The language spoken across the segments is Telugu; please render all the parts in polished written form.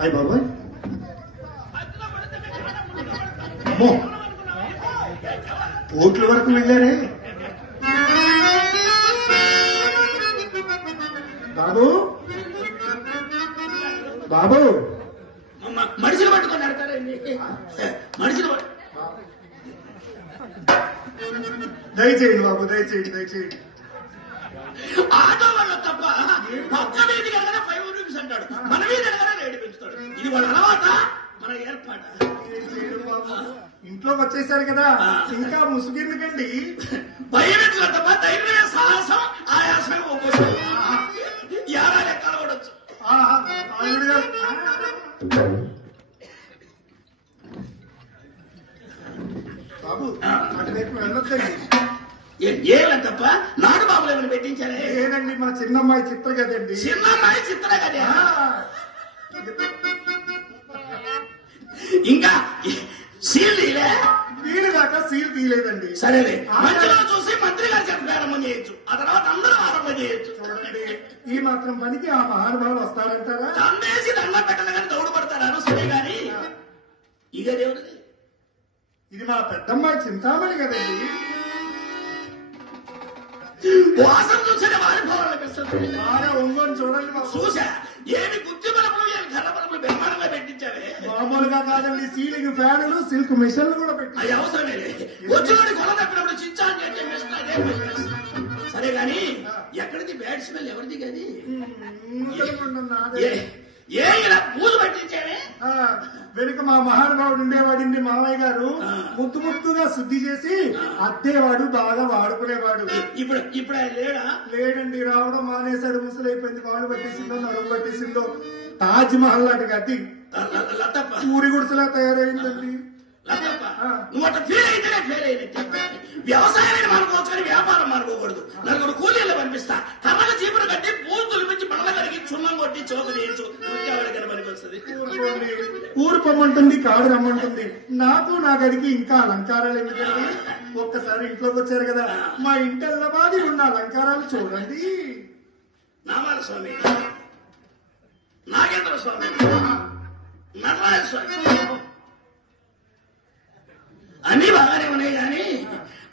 అయ్య బాబాయ్ అమ్మో కోట్ల వరకు వెళ్ళారే బాబు బాబు మనుషులు పట్టుకొని నడతారండి మనుషులు దయచేయండి బాబు దయచేయండి ఆటో వాళ్ళు తప్ప పక్క వీధి కనుక 5 రూపీస్ అంటాడు మన వీధి కనుక రేటు పెంచుతాడు ఇది వాళ్ళ అలవాట మన ఏర్పాట ఇంట్లోకి వచ్చేసారు కదా ఇంకా ముసుగెందుకండి భయం ఎట్లా తప్ప ధైర్యమే సాహసం ఆయాసమే ఒక్కోసం యారా లెక్కలు కూడొచ్చు బాబు అటువైపు వెళ్ళొద్దండి ఏమని తప్ప నాడు బాబులు ఏమైనా పెట్టించారే లేదండి మా చిన్నమ్మాయి చిత్ర కదండి చిన్నమ్మాయి చిత్ర కదే ఇంకా సీల్ తీయలే వీలు దాకా సీల్ తీయలేదండి సరేలే మంచిగా చూసి మంత్రి గారి చేత ప్రారంభం చేయొచ్చు ఆ తర్వాత అందరూ ఆరంభం చేయొచ్చు చూడండి ఈ మాత్రం పనికి ఆ మహానుభావులు వస్తారంటారా చందేసి దండం పెట్టలు కానీ దౌడు పడతారు సరే గాని ఇక దేవుడిది ఇది మా పెద్దమ్మాయి చింతామణి కదండి వాసన చూసేది వారి భావాలు అనిపిస్తుంది బాగా ఒంగోని చూడండి చూసా ఏమి గుజ్జు బలపులు ఏమి కర్ర బలపులు బ్రహ్మాండంగా పెట్టించావే మామూలుగా కాదండి సీలింగ్ ఫ్యాన్లు సిల్క్ మిషన్లు కూడా పెట్టి అది అవసరమే వచ్చినోడి కొల తప్పినప్పుడు చిచ్చాన్ చేసే మిషన్ అదే సరే గాని ఎక్కడిది బ్యాడ్ స్మెల్ ఎవరిది కాదు ఏ ఇలా పూజ పట్టించావే వెనుక మా మహానుభావుడు ఉండేవాడింది మామయ్య గారు ముద్దుగా శుద్ధి చేసి అద్దేవాడు బాగా వాడుకునేవాడు ఇప్పుడు ఆయన లేడా లేడండి రావడం మానేశాడు ముసలైపోయింది వాళ్ళు పట్టేసిందో నడుము పట్టేసిందో తాజ్ మహల్ లాంటి గది ఊరి గుడిసెలా తయారైందండి నువ్వు అట్లా ఫెయిల్ అయితేనే ఫెయిల్ అయినట్టే వ్యవసాయాన్ని మానుకోవచ్చు కానీ వ్యాపారం మానుకోకూడదు నలుగురు కూలీలు పంపిస్తా కర్రల చీపురు కట్టి పూలు తులిపించి బండ్ల కడిగి చున్నం కొట్టి చోక చేయొచ్చు ఉద్యోగాల పనికి వస్తుంది ఊరు పొమ్మంటుంది కాడు రమ్మంటుంది నాకు నా గదికి ఇంకా అలంకారాలు ఎందుకండి ఒక్కసారి ఇంట్లోకి వచ్చారు కదా మా ఇంటెల్లబాది ఉన్న అలంకారాలు చూడండి నామాల స్వామి నాగేంద్ర స్వామి నటరాజ స్వామి అన్ని బాగానే ఉన్నాయి కానీ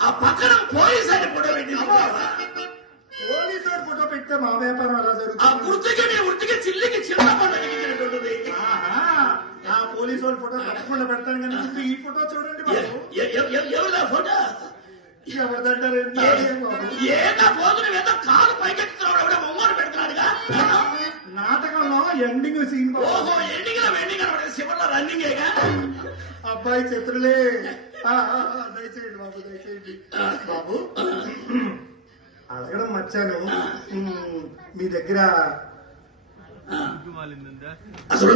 ఆ పక్కన పోలీసు అని ఫోటో పెట్టింది పోలీసు ఫోటో పెడితే మా వ్యాపారం అలా జరుగుతుంది ఆ వృత్తికి చిల్లికి చిన్న పండుగ ఆ పోలీసు వాళ్ళ ఫోటో తప్పకుండా పెడతాను కానీ ఈ ఫోటో చూడండి ఎవరిదా ఫోటో ఎవరిదంటారు ఏదో పోతున్న ఏదో కాలు పైకెత్తుతున్నాడు మొమ్మలు పెడుతున్నాడుగా నాటకంలో ఎండింగ్ సీన్ ఓహో ఎండింగ్ శివలో రన్నింగేగా అబ్బాయి చిత్రులే దయచేయండి బాబు దయచేయండి బాబు అడగడం మర్చాను మీ దగ్గర అసలు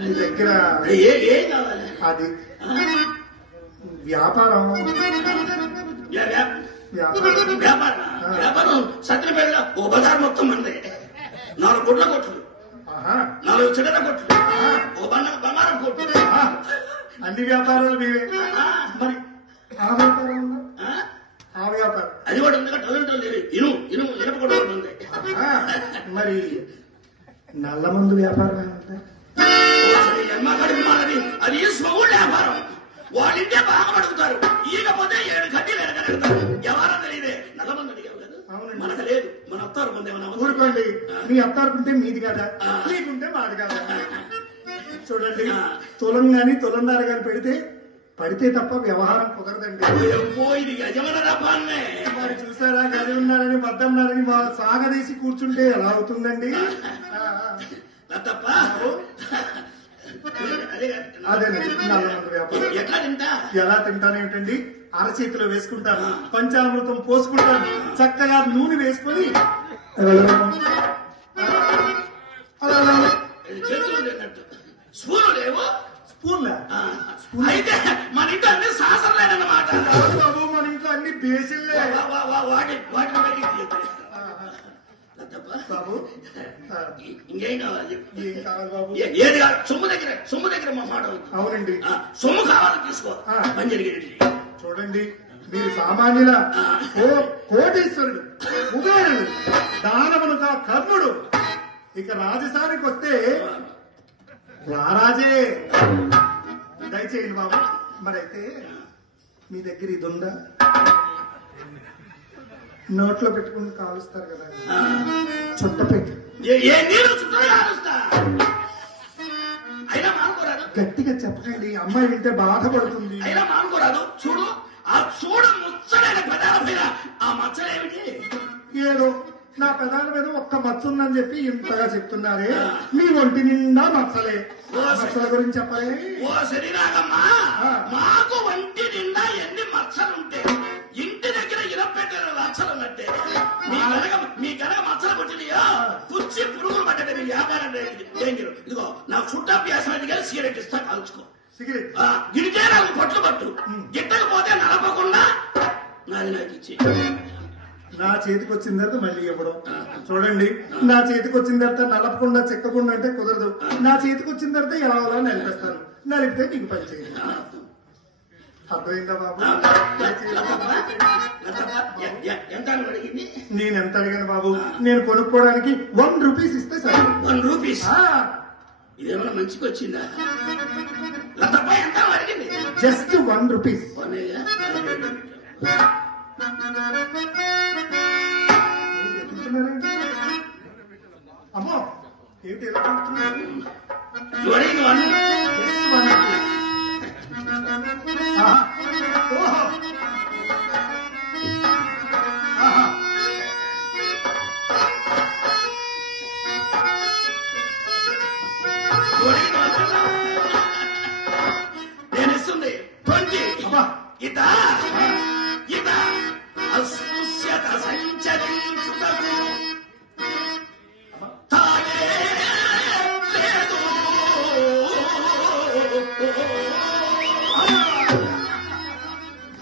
మీ దగ్గర అది వ్యాపారం వ్యాపారం సత్యపేట ఓ బజార్ మొత్తం మంది 4 గుడ్ల కొట్లు 4 చిల్లర కొట్లు ఓ బంగారం కొట్లు అన్ని వ్యాపారాలు మీవే మరి ఆ వ్యాపారం ఆ వ్యాపారం అది కూడా ఉంది టొలెంటో ఇనుప కూడా ఉంటుంది మరి నల్ల మందు వ్యాపారం ఏమంటే అది స్వగుడు వ్యాపారం వాళ్ళింటే బాగా అడుగుతారు ఈకపోతే 7 గడ్డీలు ఎడగలుగుతారు ఎవరో తెలియదే నల్ల మంది అడిగావు కదా మనకు లేదు మన అత్తారు పొందేమన్నా ఊరుకోండి మీ అత్తారుకుంటే మీది కదా మీకుంటే మాది కదా చూడండి తులం గాని తులందారు గాని పడితే తప్ప వ్యవహారం కుదరదండి ఇది యజమానే మరి చూసారా గది ఉన్నారని వద్దన్నారని సాగదీసి కూర్చుంటే ఎలా అవుతుందండి తప్ప అదేనండి నల్లమందు వ్యాపారం ఎలా తింటానేమిటండి అరచేతిలో వేసుకుంటాను పంచామృతం పోసుకుంటాను చక్కగా నూనె వేసుకొని స్పూన్లు లేవు స్పూన్లా అయితే మన ఇంట్లో అన్ని సాసరం లేదన్నమాట బాబు మన ఇంట్లో అన్ని బేసిన్లే బాబు ఇంకేం కావాలి ఏం కావాలి బాబు ఏది కాదు సొమ్ము దగ్గర మా మాట అవునండి సొమ్ము కావాలి తీసుకో పని జరిగేది చూడండి మీరు సామాన్యుల కోటీశ్వరుడు, కుబేరుడు, దానవునుగా కర్ణుడు. ఇక రాజసానికి వస్తే రారాజే. దయచేయండి బాబు. మరైతే మీ దగ్గర ఇది ఉందా? నోట్లో పెట్టుకుని కాలుస్తారు కదా, చుట్టపెట్టి. గట్టిగా చెప్పండి, అమ్మాయి వింటే బాధపడుతుంది. అయినా మానుకోరాదు. చూడు ఆ చూడు ముచ్చడైన పెదాల మీద ఆ మచ్చలేమిటి? ఏదో నా పెదాల మీద ఒక్క మచ్చ ఉందని చెప్పి ఇంతగా చెప్తున్నారే. మీ ఒంటి నిండా మచ్చలే. మచ్చల గురించి చెప్పలే. ఓ శరీరాగమ్మా, మాకు ఒంటి నిండా ఎన్ని మచ్చలుంటే ఇంటి దగ్గర ఇరపెట్టిన లచ్చలున్నట్టే మీ కనుక మచ్చలు పుట్టినయో పుచ్చి పురుగులు పట్టండి. మీ వ్యాపారం డేంజర్. ఇదిగో నాకు చుట్టాభ్యాసం అది కానీ సిగరెట్ ఇస్తా, కాల్చుకో. సిగరెట్ గిడితే నాకు పట్లు పట్టు, గిట్టకపోతే నడపకుండా నాది నాకు ఇచ్చి. నా చేతికి వచ్చిన తర్వాత మళ్ళీ ఇవ్వడం. చూడండి, నా చేతికి వచ్చిన తర్వాత నలపకుండా చెక్కకుండా అంటే కుదరదు. నా చేతికి వచ్చిన తర్వాత ఎలా నలిపేస్తాను. నలిపితే నీకు పని చేయండి. అర్థమైందా బాబు? ఎంత అడిగింది? నేను ఎంత అడిగాను బాబు? నేను కొనుక్కోవడానికి 1 రూపీస్ ఇస్తే సరే. 1 రూపీస్? ఇదేమన్నా మంచికి వచ్చిందా? లతప్ప ఎంత అడిగింది? Just 1 rupees. అమ్మో ఏంటి ఎలా నేను ఇస్తుంది 20. ఇత ఇత అస్పృశ్యత సంచరించుటకు తాగే లేదు.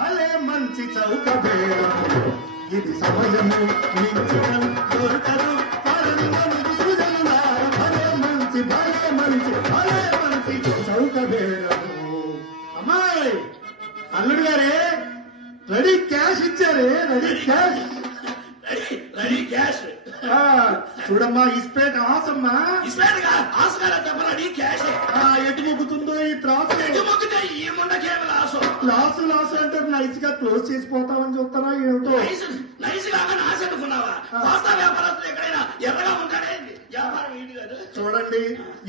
అలే మంచి చౌక బేరం, ఇది సమయము మించడం దొరకదు. అలే మంచి భలే మంచి అలే మంచి చౌక బేరం. అమ్మాయి, అల్లుడు గారే రెడీ క్యాష్ ఇచ్చారే. Ready cash. Ready cash. చూడమ్మా, ఇస్పేట్ ఆసమ్మా. ఇస్పేట్ ఆసగాల రెడీ క్యాష్. ఎటు మొక్కుతుందో ఈ త్రాసు. ఎటు మొక్కితే ఈ ముండకేమి లాసు. లాసు అంటే నైస్ గా క్లోజ్ చేసిపోతామని చూస్తారా ఏమిటో? నైస్ లాగా నాశ అనుకున్నావా? కోస్తా వ్యాపారస్తులు ఎక్కడైనా ఎర్రగా ఉంటాడే వ్యాపారం ఏంటి కాదు. చూడండి,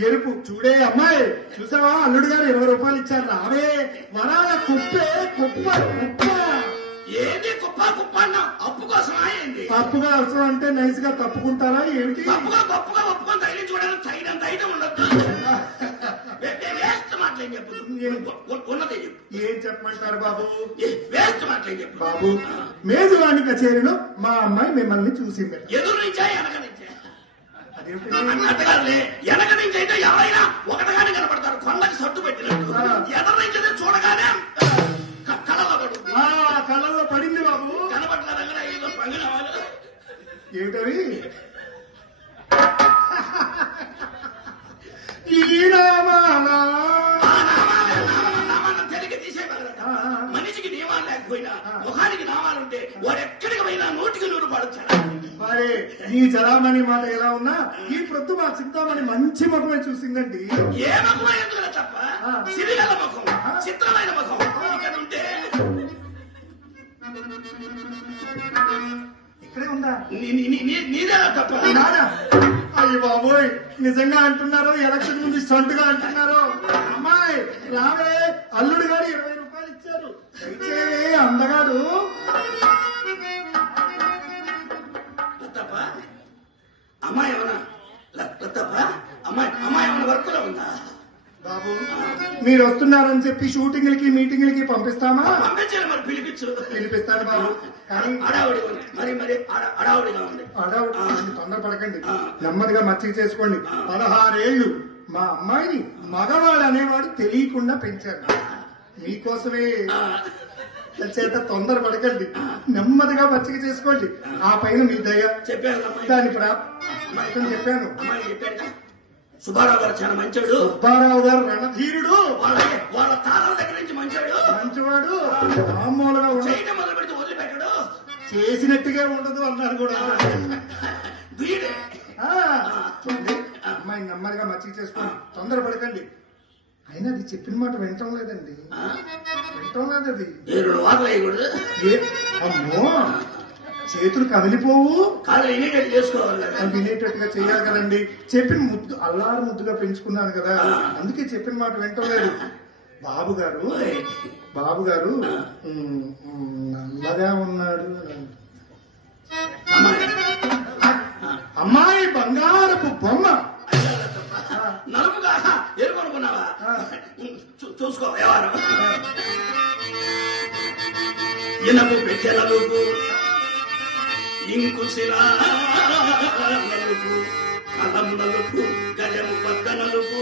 ఎరుపు. చూడే అమ్మాయి, చూసావా అల్లుడు గారు 20 రూపాయలు ఇచ్చారు. రావే వరాల కుప్పే కుప్ప కుప్ప. ఏంటి కుప్ప కుప్ప అన్నా? అప్పు కోసం అయింది. తప్పుగా అవసరం అంటే నైస్ గా తప్పుకుంటారా ఏమిటి? తప్పుగా గొప్పగా ఒప్పుకొని తగిలి చూడాలని తగినంత ఐటమ్ ఉండదు. వేస్ట్ మాటలేం చెప్పు. ఉన్నదే చెప్పు. ఏం చెప్పమంటారు బాబు? వేస్ట్ మాటలేం చెప్పు బాబు. మేజువాణి కచేరీలో మా అమ్మాయి మిమ్మల్ని చూసింది. ఎదురు నుంచా వెనక నుంచా? అదేమిటి అట్టగానే వెనక నుంచి అయితే ఎవరైనా ఒకటిగానే కనపడతారు. కొండకి సట్టు పెట్టినట్టు. ఎదురు నుంచి అయితే చూడగానే కళలో పడుతుంది. కళ్ళలో పడింది బాబు. కనపట్ల ఏదో పంగిన వాళ్ళు ఏమిటవి? ఈ నామాలను తెలిగి తీసేయగలరట. మనిషికి నియమాలు లేకపోయినా ముఖానికి నామాలుంటే వాడు ఎక్కడికి పోయినా 100కి 100 పడొచ్చాడు. మరి నీ చరామణి మాట ఎలా ఉన్నా ఈ ప్రొద్దు మా చింతామణి మంచి ముఖమే చూసిందండి. ఏ ముఖమే ఎందుకు తప్ప సిరిగల ముఖం, చిత్రమైన ముఖం ఇక్కడ ఉంటే ఇక్కడే ఉందా? నీదేనా తప్ప? అయ్యి బాబోయ్, నిజంగా అంటున్నారు? ఎలక్షన్ ముందు స్టంట్ గా అంటున్నారు? అమ్మాయి రావే, అల్లుడు గారు 20 రూపాయలు ఇచ్చారు. ఇచ్చేవే అందగాడు. తప్ప అమ్మాయి ఏమన్నా తప్ప అమ్మాయి ఏమన్నా వర్క్ లో ఉందా? బాబు, మీరు వస్తున్నారని చెప్పి షూటింగ్లకి మీటింగ్లకి పంపిస్తామా? పంపించాలి. మరి పిలిపిస్తాను బాబు. కానీ అడావుడి మరి అడావుడిగా ఉంది. తొందరపడకండి, నెమ్మదిగా మచ్చిక చేసుకోండి. 16 ఏళ్ళు మా అమ్మాయిని మగవాడు అనేవాడు తెలియకుండా పెంచాడు. మీకోసమే చేత తొందరపడకండి, నెమ్మదిగా మచ్చిక చేసుకోండి. ఆ పైన మీ దయ చెప్పాను. దాని చెప్పాను. సుబ్బారావు గారు చాలా మంచోడు. సుబ్బారావు గారు రణధీరుడు. వాళ్ళ తాళాల దగ్గర నుంచి మంచోడు, మంచివాడు. మామూలుగా చేయడం మొదలు పెడితే వదిలిపెట్టడు, చేసినట్టుగా ఉండదు అన్నారు కూడా. వీడే చూడండి, అమ్మాయి నెమ్మదిగా మచ్చిక చేసుకోండి, తొందరపడకండి. అయినా అది చెప్పిన మాట వింటం లేదండి, వింటం లేదు అది. 2 వారాలు వేయకూడదు. అమ్మో, చేతులు కదిలిపోవు. కాదు వినేటట్టు చేసుకోవాలి, వినేటట్టుగా చెయ్యాలి కదండి. చెప్పిన ముద్దు అల్లారు ముద్దుగా పెంచుకున్నాను కదా, అందుకే చెప్పిన మాట వింటం లేదు. బాబు గారు నల్లగా ఉన్నాడు. అమ్మాయి బంగారపు బొమ్మ. నలుపుగా ఎరుకనుకున్నావా? చూసుకో వ్యవహారం. ఇనపు పెట్టె నలుపు, ఇంకు శిలా నలుపు, కలం నలుపు, గజము పద్ద నలుపు.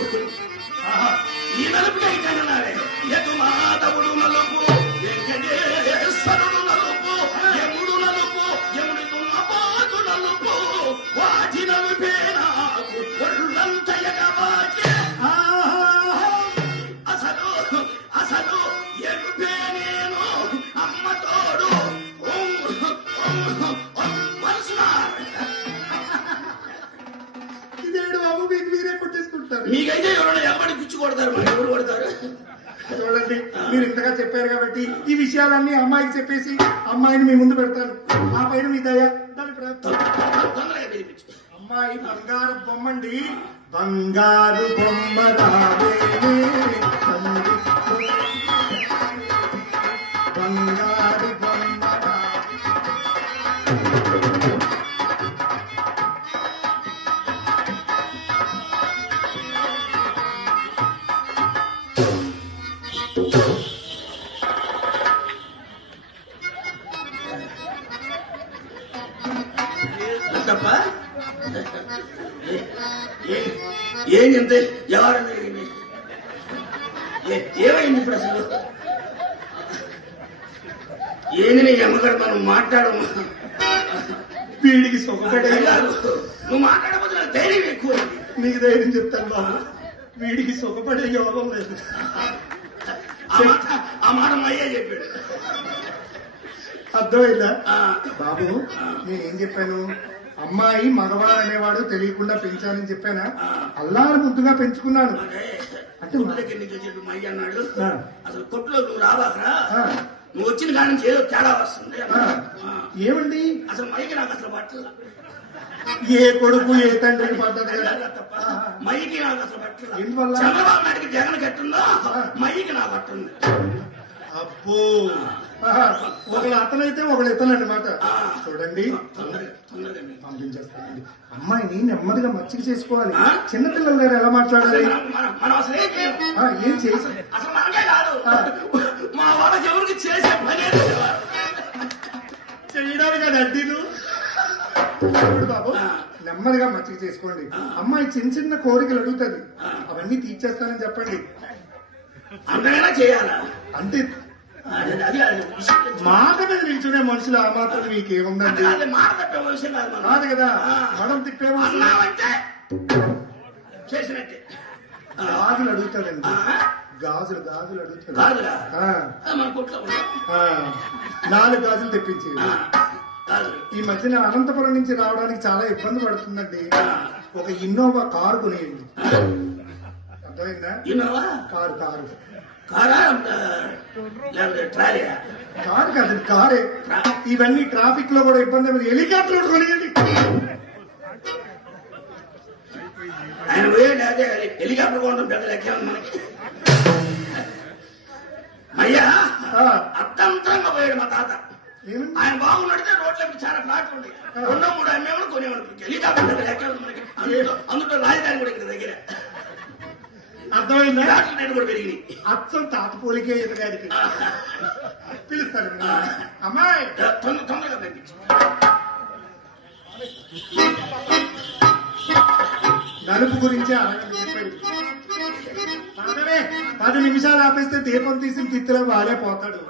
ఈ నలుపుగా ఇటన్నాడే యదు మాధవుడు నలుపు, వెంకటేశ్వరుడు నలుపు, యముడు నలుపు, యముడి దున్నపోతు నలుపు. వాటి నలుపే నాకు ఒళ్ళంతయగబాకే. అసలు ఎరుపే నేను అమ్మ తోడు ఇదేడు బాబు, మీకు మీరే కొట్టేసుకుంటారు. మీకైతే ఎవరైనా ఎగబడి పిచ్చి కొడతారు, మరి ఎవరు కొడతారు? చూడండి, మీరు ఇంతగా చెప్పారు కాబట్టి ఈ విషయాలన్నీ అమ్మాయికి చెప్పేసి అమ్మాయిని మీ ముందు పెడతాను. ఆ పైన మీ దయ. తొందరగా పిలిపించు. అమ్మాయి బంగారు బొమ్మండి, బంగారు బొమ్మ రావే, బంగారు బొమ్మ తప్ప ఏంటి అంతే ఎవరు జరిగింది? ఏమైంది ఇప్పుడు అసలు? ఏంది నీ అమ్మగారు మనం మాట్లాడము? వీడికి సొగపడే. నువ్వు మాట్లాడకపోతే నాకు ధైర్యం ఎక్కువ. నీకు ధైర్యం చెప్తాను బాబు, వీడికి సొగపడే యోగం లేదు. ఆ మాట అయ్యే చెప్పాడు. అర్థమైందా బాబు? నేనేం చెప్పాను? అమ్మాయి మగవాడు అనేవాడు తెలియకుండా పెంచానని చెప్పానా? అల్లారు ముద్దుగా పెంచుకున్నాను. అంటే మయ్య అన్నాడు, అసలు కొట్లో నువ్వు రావాకరా, నువ్వు వచ్చిన కాడి నుంచి ఏదో తేడా వస్తుంది. ఏమండి అసలు మైకి నాకు అసలు పట్టల. ఏ కొడుకు ఏ తండ్రికి పడ్డది తప్ప మైకి నాకు అసలు పట్టల. ఎందువల్ల? చంద్రబాబు నాయుడికి జగన్ కట్టుందో మైకి నాకు పట్టుంది. అబ్బో, ఒకళ్ళు అతనైతే ఒకళ్ళు ఇతను అన్నమాట. చూడండి, పంపించేస్తానండి. అమ్మాయిని నెమ్మదిగా మచ్చిక చేసుకోవాలి. చిన్నపిల్లల దగ్గర ఎలా మాట్లాడాలి? మనం అసలు ఏం చేసి అసలు మనకే కాదు, మా వాళ్ళకి ఎవరికి చేసే పని చేయడానికి అది అడ్డీలు. బాబు, నెమ్మదిగా మచ్చిక చేసుకోండి. అమ్మాయి చిన్న చిన్న కోరికలు అడుగుతుంది, అవన్నీ తీర్చేస్తానని చెప్పండి. అంతమైనా చేయాలా? అంటే మాట మీద నిల్చునే మనుషులు ఆ మాత్రం మీకేముందండి? మాట తప్పే విషయం కాదు కదా, మనం తిప్పేమో చేసినట్టే. గాజులు అడుగుతాడండి, గాజులు అడుగుతాడు. 4 గాజులు తెప్పించి. ఈ మధ్యన అనంతపురం నుంచి రావడానికి చాలా ఇబ్బంది పడుతుందండి. ఒక ఇన్నోవా కారు కొనేయండి. అర్థమైందా? ఇన్నోవా కారు కాదు, కారే. ఇవన్నీ ట్రాఫిక్ లో కూడా ఇబ్బంది. హెలికాప్టర్ కొనేయండి. ఆయన పోయాడు, అదే హెలికాప్టర్ కొనడం పెద్ద లెక్క మనకి. అయ్యా అర్థంతరంగా పోయాడు మా తాత. ఆయన బాగున్నడితే రోడ్ల మీద చాలా ఫ్లాట్లు ఉన్నాయి, 2-3 అమ్మేవాళ్ళు కొనేవాళ్ళు. హెలికాప్టర్ పెద్ద లెక్క మనకి. అందులో రాజధాని కూడా ఇక్కడ దగ్గర. అర్థమైందా? నేను కూడా పెరిగి అచ్చం తాత పోలికే ఎదుగారికి పిలుస్తాను. అమ్మాయి తొందరగా పంపించు. నలుపు గురించి అడగండి చెప్పాడు. 10 నిమిషాలు ఆపేస్తే దీపం తీసిన తిత్తిలో వాడే పోతాడు.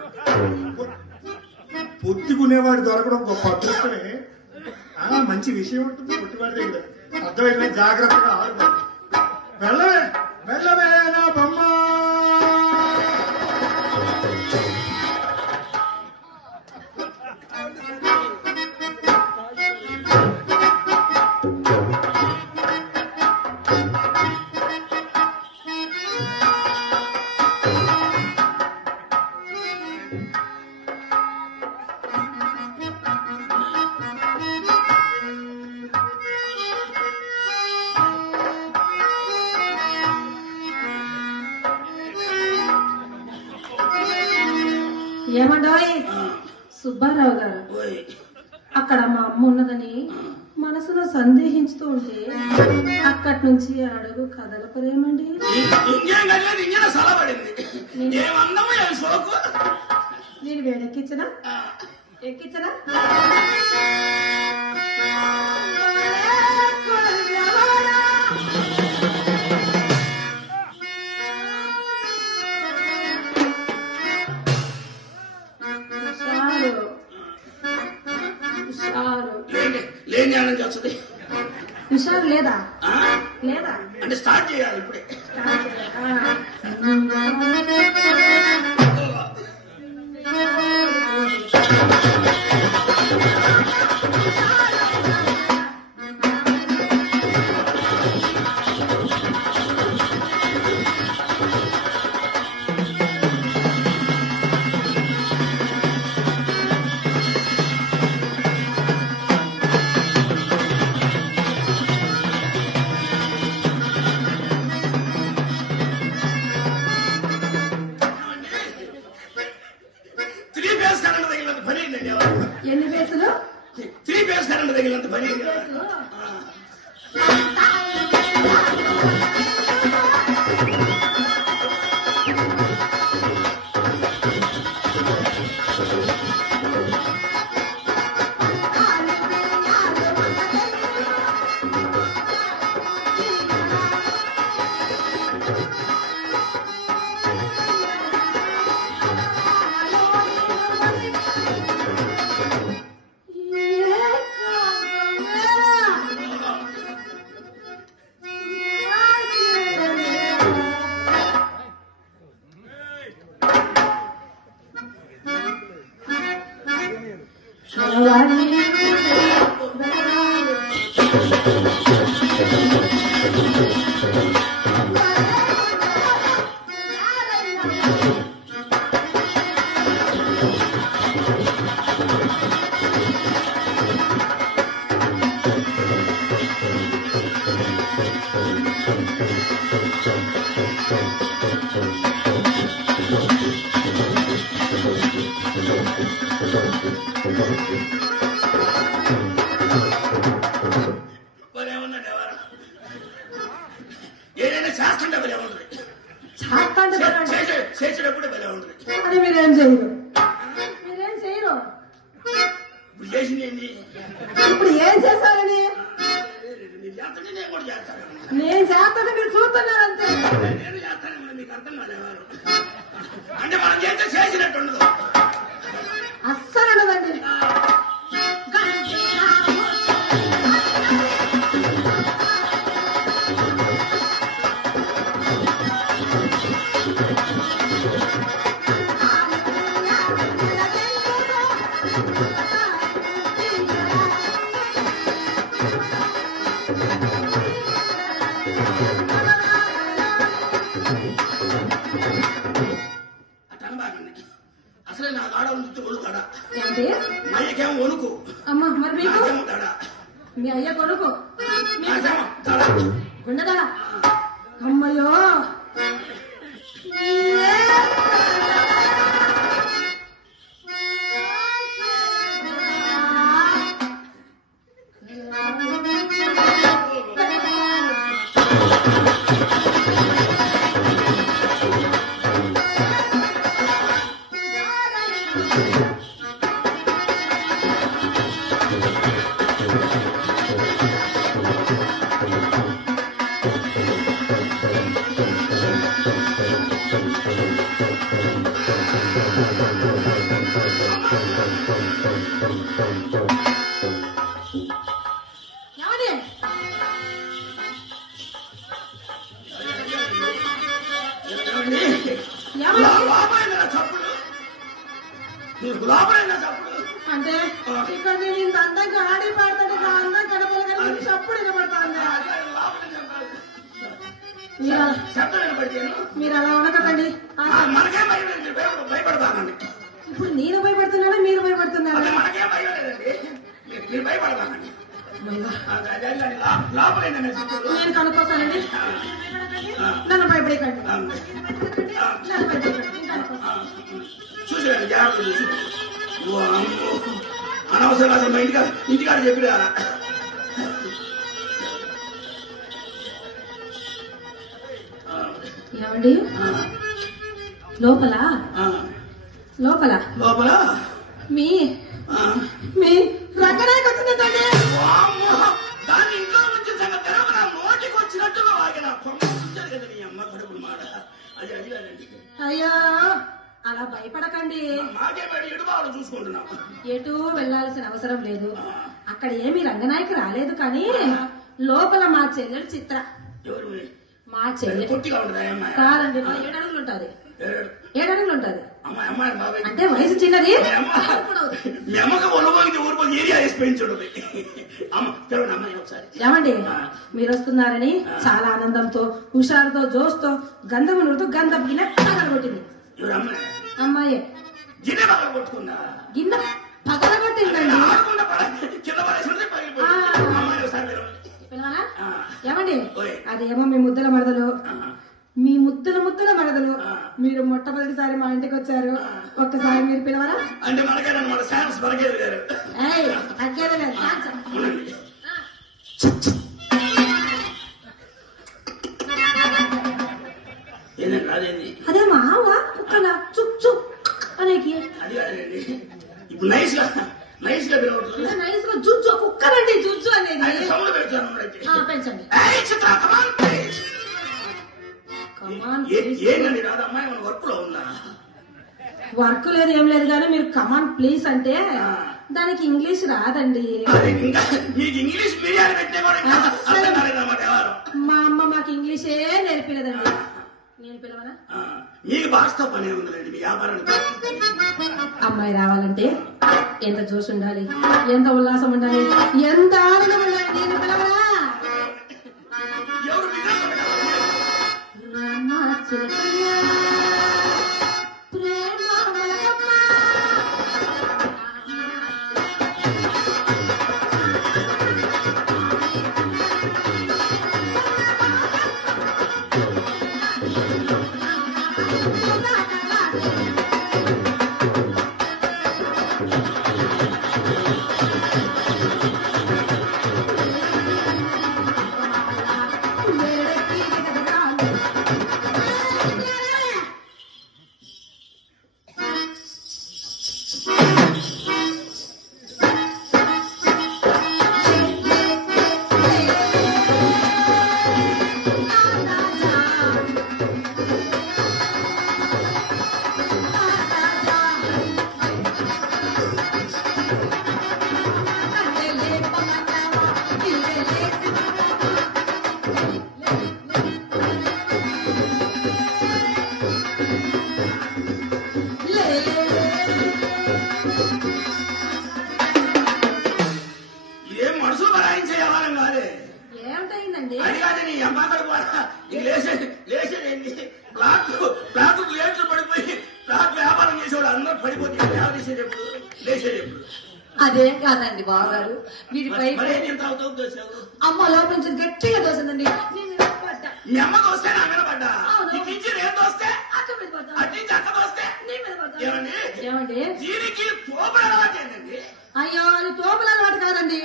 పొత్తుకునేవాడు దొరకడం గొప్ప అదృష్టమే. మంచి విషయం ఉంటుంది పొట్టివాడి దగ్గర. అర్థమైందా? జాగ్రత్తగా ఆడు. వెళ్ళవే వెళ్ళవే నా బొమ్మ. ఏమండోయ్ సుబ్బారావు గారు, ఓయ్ అక్కడ మా అమ్మ ఉన్నదని మనసులో సందేహించుతూ ఉంటే అక్కడి నుంచి అడుగు కదలపరేమండి. ఇంకేం కదలేదు, ఇంకేం సలబడింది. ఏమన్నామో ఏం సోకు. నేను వేడెక్కించనా ఎక్కించనా? లేని ఆనందం వస్తుంది. హుషారు లేదా? లేదా అంటే స్టార్ట్ చేయాలి ఇప్పుడే. ఎన్ని పేసులు? 3 పేస్ కరెంట్ తగిలినంత పని. ఏదైనా చేస్తుంటే భలే ఉంటుంది. చేసేటప్పుడే భలే ఉంటుంది. అది మీరేం చేయరు, మీరేం చేయరు. ఇప్పుడు చేసింది ఏంటి? ఇప్పుడు ఏం చేశారని? మీరు చేస్తుంటే నేను కూడా చేస్తాను. నేను చేస్తాను, మీరు చూస్తున్నారు అంతే. నేను చేస్తాను, మీకు అర్థం కాలేవారు. అంటే మనం చేస్తే చేసినట్టు ఉండదు. అస్సలు ఉండదండి. అసలే నా గాడ ఉంది కొడుకాడా ఏంటి? మా అయ్యకేమో వణుకు. అమ్మ మరి మీకు? నాకేమో తడ. మీ అయ్య కొడుకు నాకేమో తడ. ఉండదా? అమ్మయ్యో చూసుకో లోపలైనా చప్పుడు అంటే ఇక్కడ నేను ఇంత అందంగా ఆడి పాడతాను నా అందం కనపడగలి చప్పుడు వినపడతాను శబ్దం వినపడితేను మీరు అలా ఉండకండి మనకే భయపడతానండి ఇప్పుడు నేను భయపడుతున్నానా మీరు భయపడుతున్నారా మనకే భయం లేదండి మీరు భయపడతానండి లోపలైనా నేను కనుక్కోసానండి నన్ను భయపడకండి నన్ను భయపడకండి చూసాను జాగ్రత్త చూసి అనవసరం మా ఇంటికాడ చెప్పిరా ఏమండి లోపల లోపల లోపల మీ మీ రకడానికి వచ్చిందండి దాన్ని ఇంట్లో వచ్చి సంగతి నా నోటికి వచ్చినట్టుగా వాగిన కదా నీ అమ్మ కడుపు మాట అది అది కాదండి అయ్యో అలా భయపడకండి మాకే బయట ఎడుబాలు చూసుకుంటున్నాం ఎటు వెళ్లాల్సిన అవసరం లేదు అక్కడ ఏమి రంగనాయకి రాలేదు కానీ లోపల మా చెల్లెలు చిత్ర ఎవరు మా చెల్లెలు పొట్టిగా ఉంటుంది అమ్మాయి కాదండి 7 అడుగులు ఉంటది 7 అడుగులు ఉంటది అమ్మాయి అమ్మాయి బాబాయ్ అంటే వయసు చిన్నది మీ అమ్మకి ఒళ్ళబోగితే ఊరిపోతే ఏరియా వేసి పెంచుంటుంది అమ్మ తెలవండి అమ్మాయి ఒకసారి ఏమండి మీరు వస్తున్నారని చాలా ఆనందంతో హుషారుతో జోస్తో గంధము నూరుతో గంధం గిన్నె పగలగొట్టింది ఎవరు అమ్మాయి అమ్మాయే గిన్నె పగల కొట్టుకుందా గిన్నె పగలగొట్టిందండి ఆడకుండా కింద పడేసి పగిలిపోయింది అమ్మాయి ఒకసారి తెలవండి పిలవాలా ఏమండి అదేమో మీ ముద్దల మరదలు మీ ముద్దల మరదలు మీరు మొట్టమొదటిసారి మా ఇంటికి వచ్చారు ఒక్కసారి మీరు పిలవరా అంటే మనకేనా మన ఛాన్స్ మనకేది గారు తగ్గేది లేదు అదే మావా కుక్కల చుక్ చుక్ అనేకి అది కాదండి ఇప్పుడు నైస్ గా పిలవట్లేదు నైస్ గా జుజ్జు కుక్కరండి జుజ్జు అనేది సౌండ్ పెడతాను పెంచండి ఏంటండి రాదు అమ్మాయి మన వర్క్ లో ఉందా వర్క్ లేదు ఏం లేదు కానీ మీరు కమాన్ ప్లీజ్ అంటే దానికి ఇంగ్లీష్ రాదండి మీకు ఇంగ్లీష్ బిర్యానీ పెట్టే మా అమ్మ మాకు ఇంగ్లీషే నేర్పిలేదండి నేను పిలవనా మీకు భాషతో పనే ఉందండి మీ వ్యాపారానికి అమ్మాయి రావాలంటే ఎంత జోష్ ఉండాలి ఎంత ఉల్లాసం ఉండాలి ఎంత ఆనందం ఉండాలి నేను పిలవనా అదేం కాదండి బావగారు వీటిపై అమ్మ లోపల నుంచి గట్టిగా దోసిందండి మీ అమ్మ దోస్తే నా మీద పడ్డా నేను దోస్తే ఏమండి దీనికి తోపుల అలవాటు ఏంటండి అయ్యో అది తోపుల అలవాటు కాదండి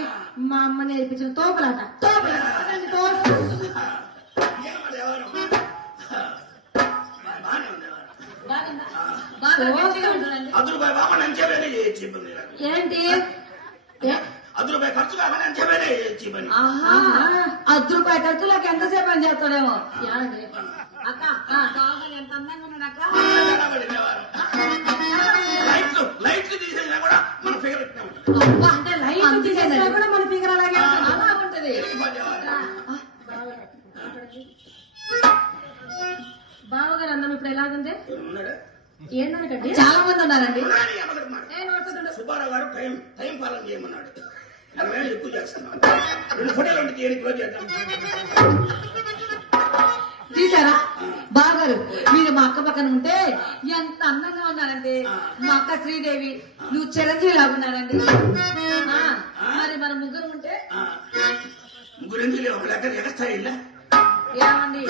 మా అమ్మ నేర్పించిన తోపులాట ఏంటి ₹10 ఖర్చు కావాలి అని చెప్పేనే చెప్పండి ₹10 ఖర్చులకు ఎంతసేపు అని చేస్తాడేమో అక్క ఎంత అందంగా ఉన్నాడు అక్క లైట్లు తీసేసినా కూడా మన ఫిగర్ అంటే లైట్ తీసేసినా కూడా మన ఫిగర్ అలాగే అలా ఉంటది బావగారు అందం ఇప్పుడు ఎలాగుంది ఏంటంటే చాలా మంది ఉన్నారండి. సుబ్బారావు గారు టైం పాలన చేయమన్నాడు. 40 ఎక్కువ చేస్తున్నాను. 2 ఫోటోలు ఉంటే తీయని క్లోజ్ చేద్దాం. తీసారా బాగారు? మీరు మా అక్క పక్కన ఉంటే ఎంత అందంగా ఉన్నారంటే మా అక్క శ్రీదేవి, నువ్వు చిరంజీవి లాగున్నారండి. మరి మన ముగ్గురు ఉంటే ముగ్గురు ఎందుకు ఒక లెక్క ఎగస్తాయిల్లా ఏమండి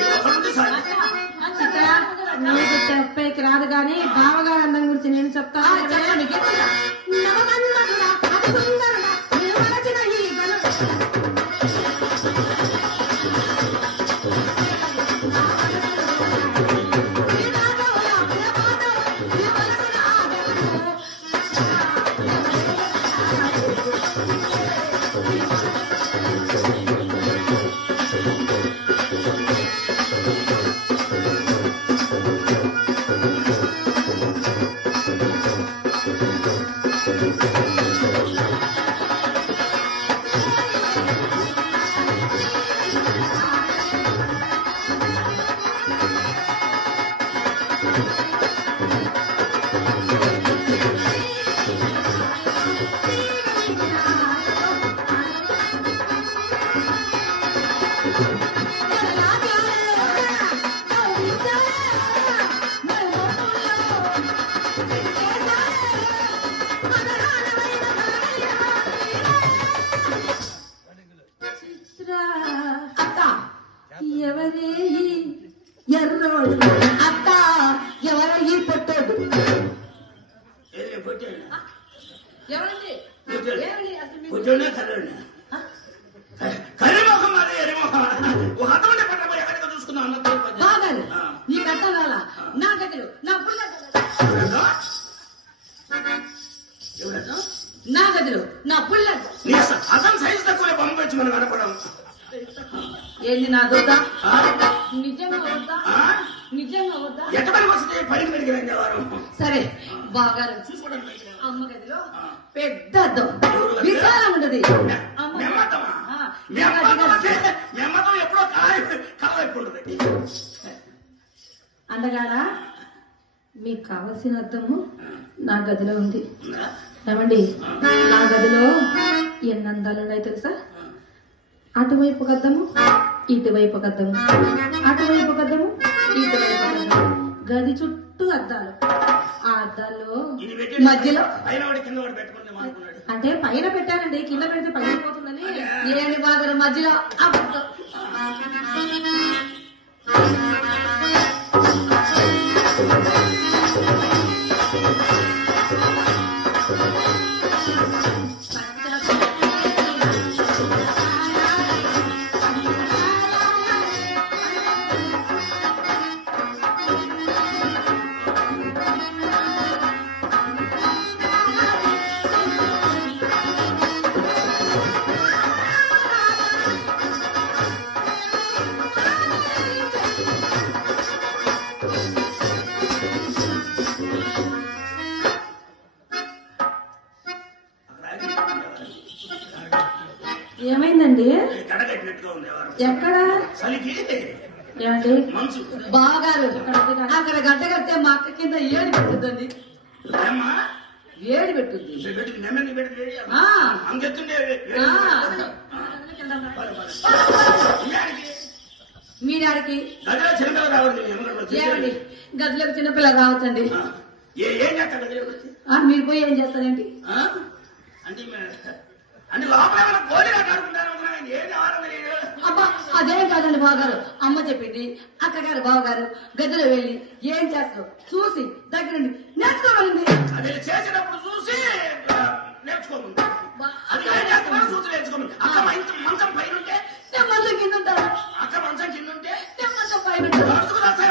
నీకు చెప్పేకి రాదు కానీ బావగారు అందం గురించి నేను చెప్తాను. ఎవరే ఎర్రోడు అత్త, ఎవరో ఈ పొట్టోడు ఎవరండి? కూర్చోనే కర్రీమొఖం అది ఎరిమొఖం ఒక అర్థం పట్టబోయి ఎక్కడికి చూసుకుందాం అన్నది బాగారు. నీకు అర్థం రాలా? నా గదిలో నా పుల్ల నా గదిలో నా పుల్ల అతను సైజు తక్కువ బొమ్మ వచ్చి మనం కనపడం ఏంది నా దొద్దా? నిజంగా వద్దా? నిజంగా వద్దా? ఎక్కడికి వస్తే పైకి పెరిగిన వారు. సరే బాగారు, చూసుకోవడానికి అమ్మ గదిలో పెద్ద అద్దం విశాలం ఉండదు. ఎప్పుడో కలవైపుంటుంది. అందగాడా మీకు కావలసిన అద్దము నా గదిలో ఉంది. ఏమండి, నా గదిలో ఎన్ని అందాలు ఉన్నాయి తెలుసా? అటువైపు గద్దము, ఇటువైపు గద్దము, అటువైపు గద్దము, ఇటువైపు గద్దము, గది చుట్టూ అద్దాలు. ఆ అద్దాల్లో మధ్యలో అంటే పైన పెట్టానండి, కింద పెడితే పగిలిపోతుందని. ఏమి బాగారు మధ్యలో అబద్ధం. ఏమైందండి? గడగట్టినట్టుగా ఉంది. ఎక్కడ? చలికి ఏమండి మనసు బాగారు అక్కడ గడ్డ కడితే మా అక్క కింద ఏడు పెట్టుద్దండి. ఏడు పెట్టుద్ది. నెమ్మది పెడితే అంకెత్తుండే మీడాడికి గదిలో చిన్నపిల్ల రావద్దు. ఏమండి గదిలోకి చిన్నపిల్ల రావచ్చండి. ఏం చేస్తా గదిలోకి వచ్చి మీరు పోయి ఏం చేస్తారేంటి? అంటే లోపల ఏమైనా కోడి ఆడుకుంటారు. ఏది ఆనందం లేదు. అబ్బా అదేం కాదండి బావగారు. అమ్మ చెప్పింది, అక్కగారు బావగారు గదిలో వెళ్ళి ఏం చేస్తావు చూసి దగ్గరుండి నేర్చుకోవాలండి. అది చేసినప్పుడు చూసి నేర్చుకోమంది. అది ఏం చేస్తున్నారు చూసి నేర్చుకోమంది. అక్క మంచం పైన ఉంటే నేను మంచం కింద ఉంటాను. అక్క మంచం కింద ఉంటే నేను మంచం పైన ఉంటాను.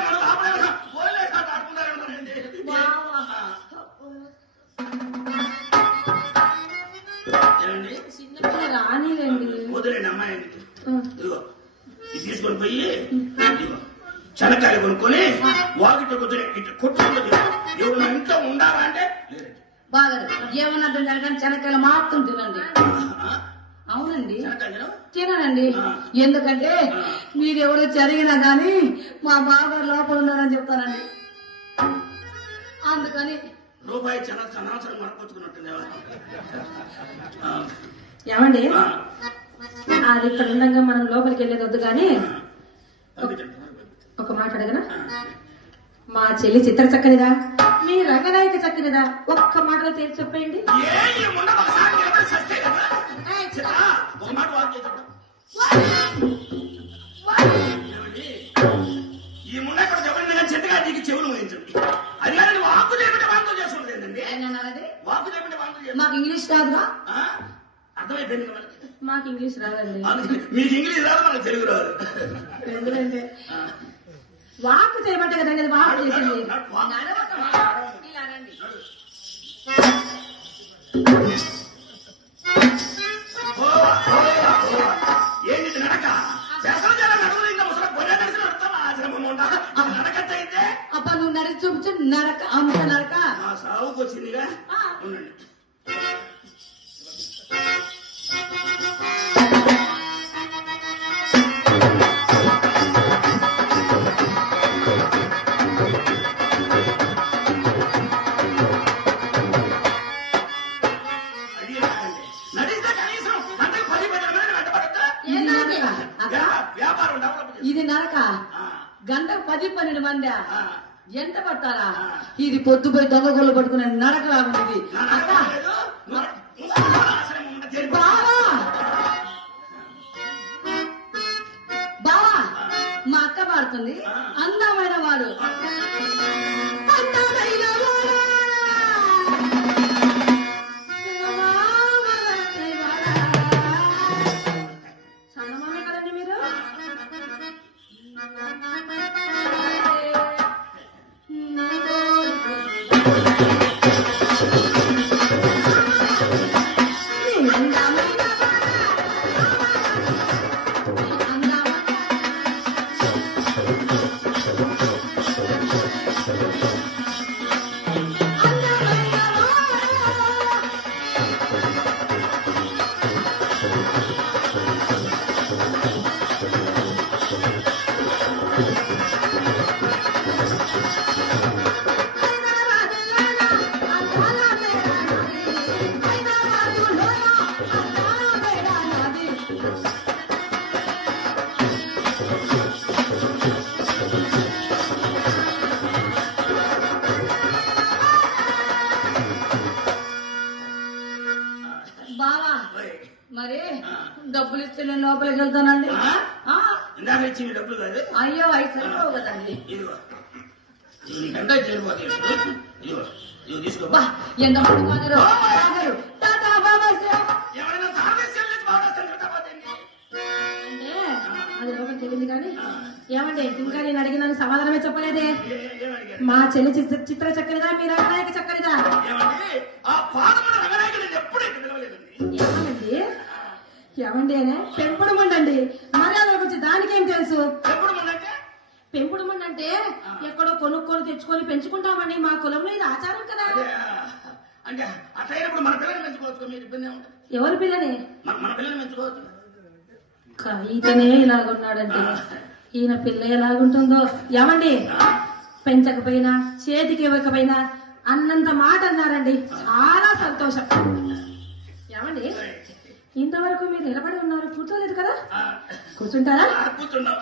మన లోపల ఏమైనా కోడి ఆడుకుంటారేమండి. చిన్నపిల్ల రానిలేండి. వదిలేండి అమ్మాయి. ఇదిగో ఇది తీసుకొని పోయి ఇదిగో శనక్కాయలు కొనుక్కొని వాకిట్లో కూర్చొని ఇట్లా కొట్టుకుంటుంది. ఎవరు ఇంట్లో ఉండాలా అంటే బాగారు ఏమన్నా జరగని శనక్కాయలు మాత్రం తినండి. అవునండి తిననండి. ఎందుకంటే మీరెవరు జరిగినా గాని మా బావగారు లోపల ఉన్నారని చెప్తానండి. అందుకని రూపాయి చాలా అనవసరం మనకొచ్చుకున్నట్టుంది. ఏమండి అది ఇక్కడ ఉండగా మనం లోపలికి వెళ్ళేది వద్దు కానీ ఒక మాట అడగనా? మా చెల్లి చిత్ర చక్కనిదా, మీ రంగనాయక చక్కనిదా? ఒక్క మాటలో తేల్చి చెప్పండి. ఒక మాట వాక్ ఈ ముండ ఇక్కడ చెప్పండి కానీ చెట్టుగా నీకు చెవులు మోయించండి. అది కానీ వాకు చేయబట్టి వాంతో చేస్తుంది ఏంటండి? వాకు చేయబట్టి వాంతో చేస్తుంది. మాకు ఇంగ్లీష్ రాదుగా? అర్థమైపోయింది మనకి. మాకు ఇంగ్లీష్ రాదండి. మీకు ఇంగ్లీష్ రాదు, మనకు తెలుగు రాదు. ఎందుకంటే వాకు చేయబట్టే కదండి అది వాకు చేసింది. ఇలా రండి. ఏంటి నడక? నడువులు ఇంకా ముసలి పొయ్య నడిచి నడుస్తావా? ఆశ్రమం ఉంటా నడకట్టయితే అప్ప నువ్వు నడిచి చూపించు. నరక అంత నరక నా సాగుకు వచ్చిందిగా. ఉండండి. ఇది నరక. గంటకు 10-12 మంది ఎంత పడతారా? ఇది పొద్దుపోయి దొంగ గొల్లు పట్టుకునే నరక లాగుంది. అక్క బావా మా అక్క పాడుతుంది. అందమైన వాడు సన్నమామే కదండి మీరు. బావా మరి డబ్బులు ఇస్తే నేను లోపలికి వెళ్తానండి. ఇందాక ఇచ్చిన డబ్బులు కాదు. అయ్యో అవి సరిపోవు కదండి. ఇదిగో నీకంటే చేరిపోతాయి. ఇదిగో ఇదిగో తీసుకో. ఎంత పట్టుకోరు టాటా బాబా. ఎవరైనా సామర్థ్యం లేదు బాగా సంకటపోతుంది. అంటే అది లోపలికి వెళ్ళింది కానీ ఏమండి ఇంకా నేను అడిగినాను సమాధానమే చెప్పలేదే. మా చెల్లి చిత్ర చక్కనిదా, మీ రంగనాయక చక్కనిదా? ఏమండి ఆ పాదమున రంగనాయకుడు నేను ఎప్పుడు పిలవలేదండి. ఏమండి ఏమండి అనే పెంపుడు మండండి. మర్యాదకు వచ్చి దానికేం తెలుసు? ఎప్పుడు మొన్నంటే పెంపుడు మండి అంటే ఎక్కడో కొనుక్కొని తెచ్చుకొని పెంచుకుంటామండి. మా కులంలో ఇది ఆచారం కదా. అంటే అట్లయినప్పుడు మన పిల్లల్ని పెంచుకోవచ్చు. మీరు ఇబ్బంది ఏముంటుంది? ఎవరి పిల్లని? మన పిల్లల్ని పెంచుకోవచ్చు. ఈతనే ఇలాగున్నాడంటే ఈయన పిల్ల ఎలాగుంటుందో. ఏమండి పెంచకపోయినా చేతికి ఇవ్వకపోయినా అన్నంత మాట అన్నారండి. చాలా సంతోషం. ఏమండి ఇంతవరకు మీరు నిలబడి ఉన్నారు, కూర్చోలేదు కదా? కూర్చుంటారా? కూర్చున్నాం.